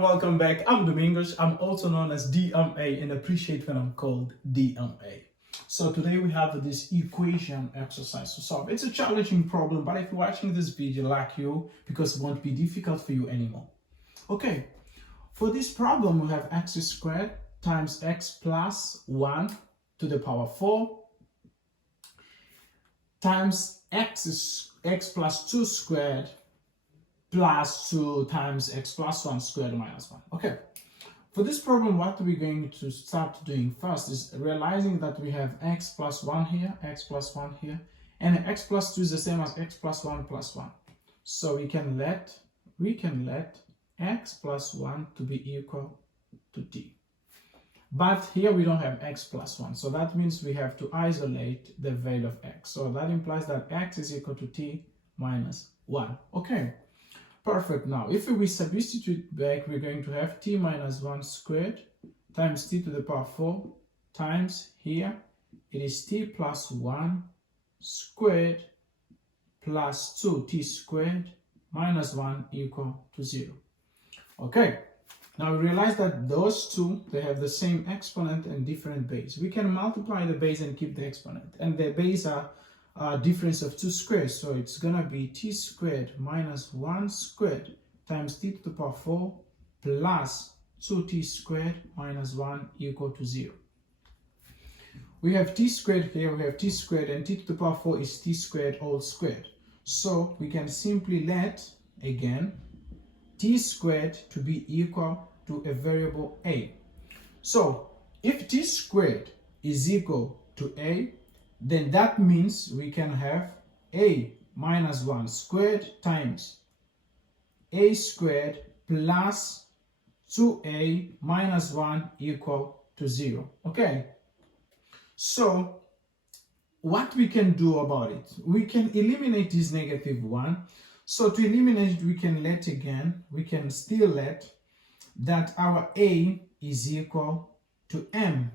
and welcome back. I'm Domingos. I'm also known as DMA and appreciate when I'm called DMA. So today we have this equation exercise to solve. It's a challenging problem, but if you're watching this video, like you, because it won't be difficult for you anymore. Okay, for this problem, we have x squared times x plus 1 to the power 4 times x plus 2 squared plus 2 times x plus 1 squared minus 1. Okay, for this problem, what we're going to start doing first is realizing that we have x plus 1 here, x plus 1 here, and x plus 2 is the same as x plus 1 plus 1. So we can let x plus 1 to be equal to t. But here we don't have x plus 1, so that means we have to isolate the value of x. So that implies that x is equal to t minus 1. Okay, perfect. Now, if we substitute back, we're going to have t minus 1 squared times t to the power 4 times here. It is t plus 1 squared plus 2t squared minus 1 equal to 0. Okay. Now we realize that those two, they have the same exponent and different base. We can multiply the base and keep the exponent. And the base are a difference of 2 squares. So it's going to be t squared minus 1 squared times t to the power 4 plus 2t squared minus 1 equal to 0. We have t squared here, we have t squared, and t to the power 4 is t squared all squared. So we can simply let, again, t squared to be equal to a variable a. So if t squared is equal to a, then that means we can have a minus 1 squared times a squared plus 2a minus 1 equal to 0. Okay, so what we can do about it? We can eliminate this negative 1. So to eliminate it, we can still let that our a is equal to m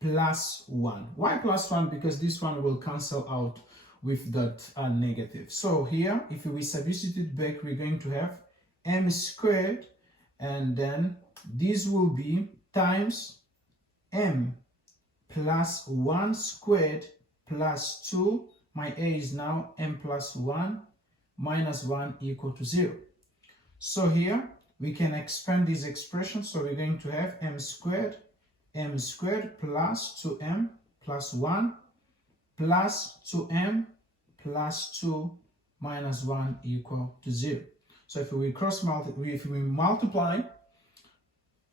plus 1. Why plus 1? Because this one will cancel out with that negative. So here, if we substitute back, we're going to have m squared, and then this will be times m plus 1 squared plus 2. My a is now m plus 1 minus 1 equal to 0. So here we can expand this expression. So we're going to have m squared plus 2m plus 1 plus 2m plus 2 minus 1 equal to 0. So if we multiply,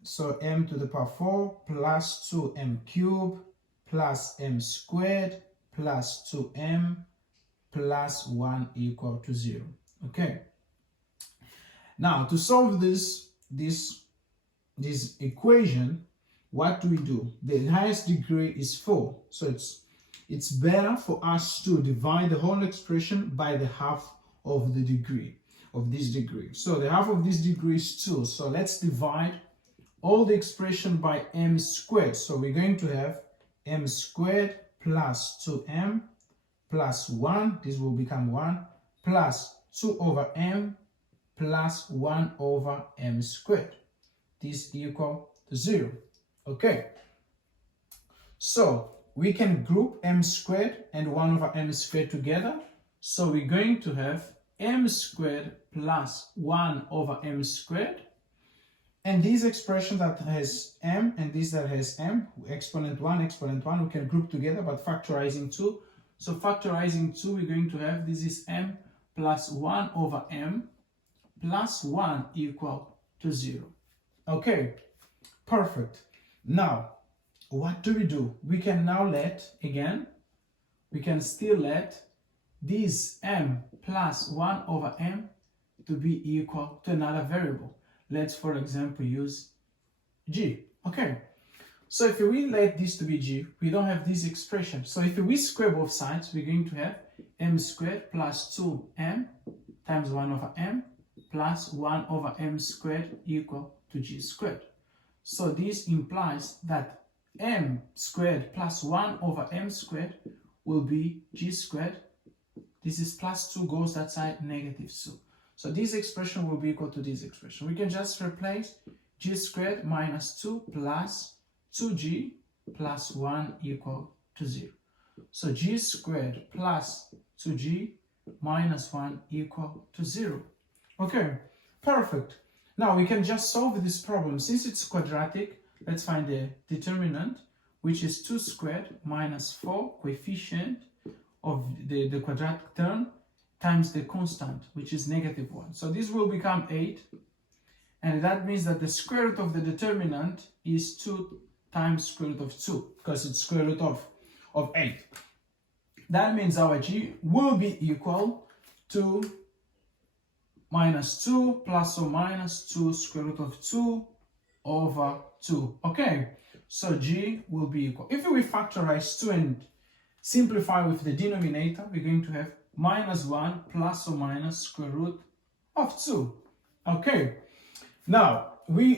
so m to the power 4 plus 2m cubed plus m squared plus 2m plus 1 equal to 0. Okay. Now to solve this equation, what do? The highest degree is 4. So it's better for us to divide the whole expression by the half of the degree of this degree. So the half of this degree is 2. So let's divide all the expression by m squared. So we're going to have m squared plus 2m plus 1, this will become 1, plus 2 over m plus 1 over m squared. This equal to 0. Okay. So we can group m squared and 1 over m squared together. So we're going to have m squared plus 1 over m squared. And this expression that has m and this that has m, exponent 1, we can group together, but factorizing 2. So factorizing 2, we're going to have, this is m plus 1 over m plus 1 equal to 0. Okay, perfect. Now, what do? We can now we can still let this m plus 1 over m to be equal to another variable. Let's, for example, use g. Okay. So if we let this to be g, we don't have this expression. So if we square both sides, we're going to have m squared plus 2m times 1 over m plus 1 over m squared equal to g squared. So this implies that m squared plus 1 over m squared will be g squared. This is plus 2 goes that side, negative 2. So this expression will be equal to this expression. We can just replace g squared minus 2 plus 2g plus 1 equal to 0. So g squared plus 2g minus 1 equal to 0. Okay, perfect. Now we can just solve this problem. Since it's quadratic, let's find the determinant, which is 2 squared minus 4 coefficient of the quadratic term times the constant, which is negative 1. So this will become 8, and that means that the square root of the determinant is 2 times square root of 2, because it's square root of 8. That means our g will be equal to minus 2 plus or minus 2 square root of 2 over 2. Okay, so g will be equal. If we factorize 2 and simplify with the denominator, we're going to have minus 1 plus or minus square root of 2. Okay, now we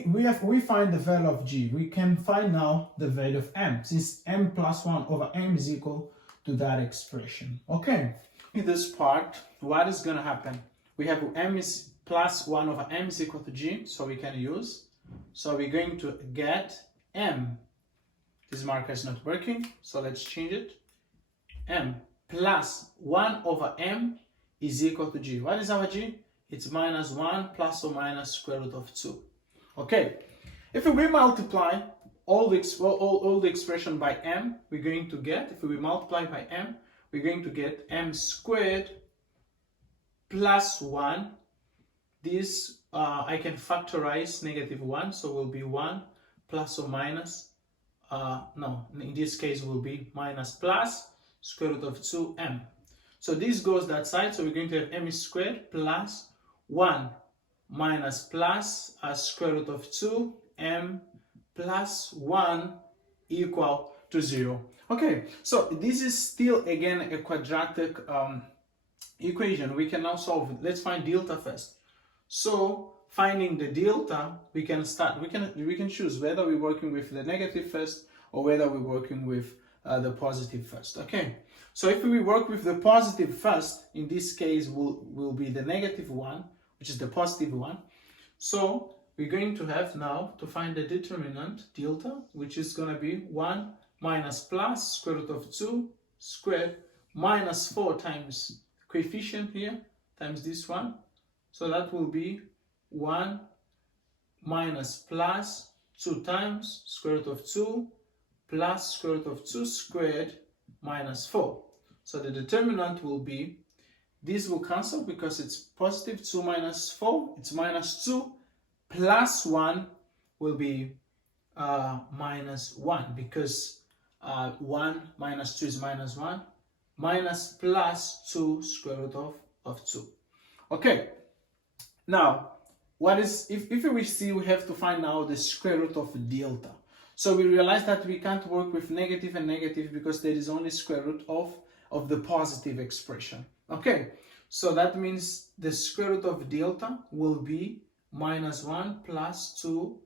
find the value of g. We can find now the value of m, since m plus 1 over m is equal to that expression. Okay, in this part, what is going to happen? We have m is plus 1 over m is equal to g, so we can use. So we're going to get m. This marker is not working, so let's change it. M plus 1 over m is equal to g. What is our g? It's minus 1 plus or minus square root of 2. Okay, if we multiply all the expression by m, we're going to get, if we multiply by m, we're going to get m squared plus 1. This I can factorize negative 1, so will be 1 plus or minus, no, in this case will be minus plus square root of 2m. So this goes that side, so we're going to have m squared plus 1 minus plus square root of 2m plus 1 equal to 0. Okay, so this is still again a quadratic equation. We can now solve it. Let's find delta first. So finding the delta, we can start. We can choose whether we're working with the negative first or whether we're working with the positive first. Okay, so if we work with the positive first, in this case will be the negative 1, which is the positive 1. So we're going to have now to find the determinant delta, which is going to be 1 minus plus square root of 2 squared minus 4 times coefficient here times this one. So that will be 1 minus plus 2 times square root of 2 plus square root of 2 squared minus 4. So the determinant will be, this will cancel because it's positive. 2 minus 4, it's minus 2, plus 1 will be minus 1, because 1 minus 2 is minus 1, minus plus 2 square root of 2. Okay, now what is, if we see, we have to find now the square root of delta. So we realize that we can't work with negative and negative because there is only square root of the positive expression. Okay, so that means the square root of delta will be minus 1 plus 2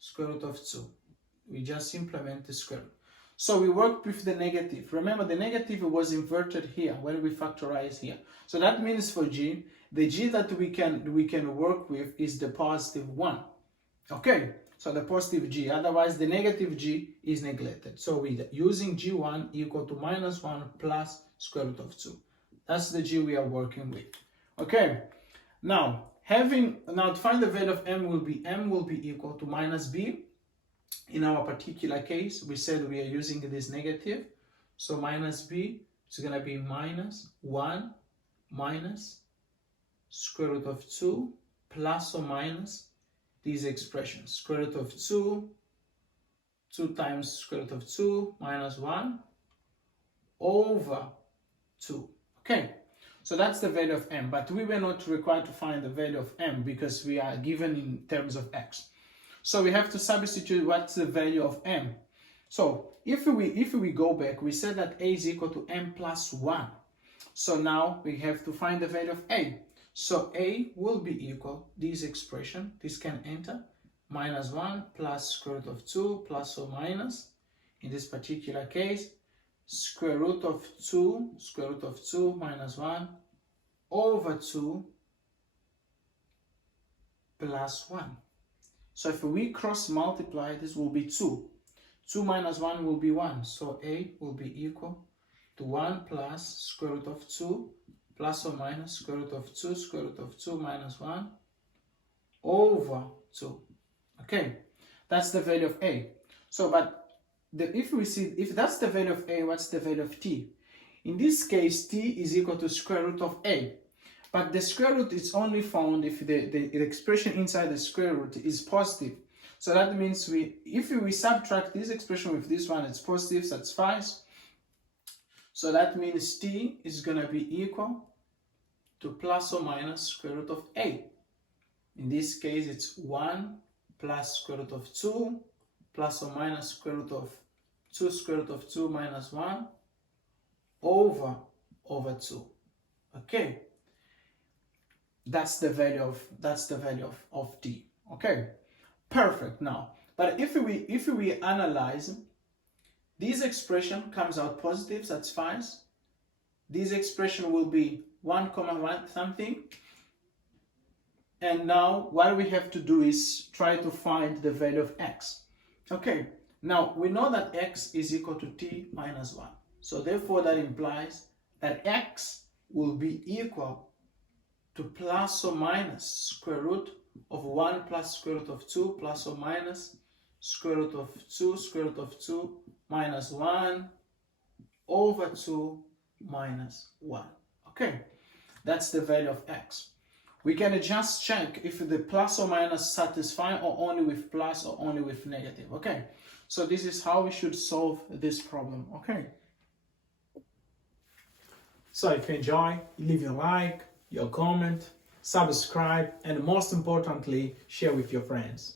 square root of 2. We just implement the square root. So we work with the negative. Remember, the negative was inverted here when we factorize here. So that means for g, the g that we can work with is the positive 1. Okay, so the positive g. Otherwise, the negative g is neglected. So we're using g1 equal to minus 1 plus square root of 2. That's the g we are working with. Okay, now to find the value of m will be equal to minus b. In our particular case, we said we are using this negative, so minus b is going to be minus 1 minus square root of 2 plus or minus these expressions, square root of 2 times square root of 2 minus 1 over 2. Okay, so that's the value of m, but we were not required to find the value of m because we are given in terms of x. So we have to substitute what's the value of m. So if we go back, we said that a is equal to m plus 1. So now we have to find the value of a. So a will be equal, this expression, this can enter, minus 1 plus square root of 2 plus or minus, in this particular case, square root of 2 minus 1 over 2 plus 1. So if we cross multiply, this will be 2. 2 minus 1 will be 1. So a will be equal to 1 plus square root of 2 plus or minus square root of 2 square root of 2 minus 1 over 2. Okay, that's the value of a. So, but if that's the value of a, what's the value of t? In this case, t is equal to square root of a. But the square root is only found if the expression inside the square root is positive. So that means if we subtract this expression with this one, it's positive, satisfies. So that means t is going to be equal to plus or minus square root of a. In this case, it's 1 plus square root of 2 plus or minus square root of 2 square root of 2 minus 1 over 2. Okay, that's the value of t. Okay, perfect. Now, but if we analyze, this expression comes out positive, satisfies. This expression will be 1, 1 something. And now what we have to do is try to find the value of x. Okay, now we know that x is equal to t minus 1. So therefore that implies that x will be equal to plus or minus square root of 1 plus square root of 2 plus or minus square root of 2 square root of 2 minus 1 over 2 minus 1. Okay, that's the value of x. We can just check if the plus or minus satisfy or only with plus or only with negative. Okay, so this is how we should solve this problem. Okay, so if you enjoy, leave your like, your comment, subscribe, and most importantly, share with your friends.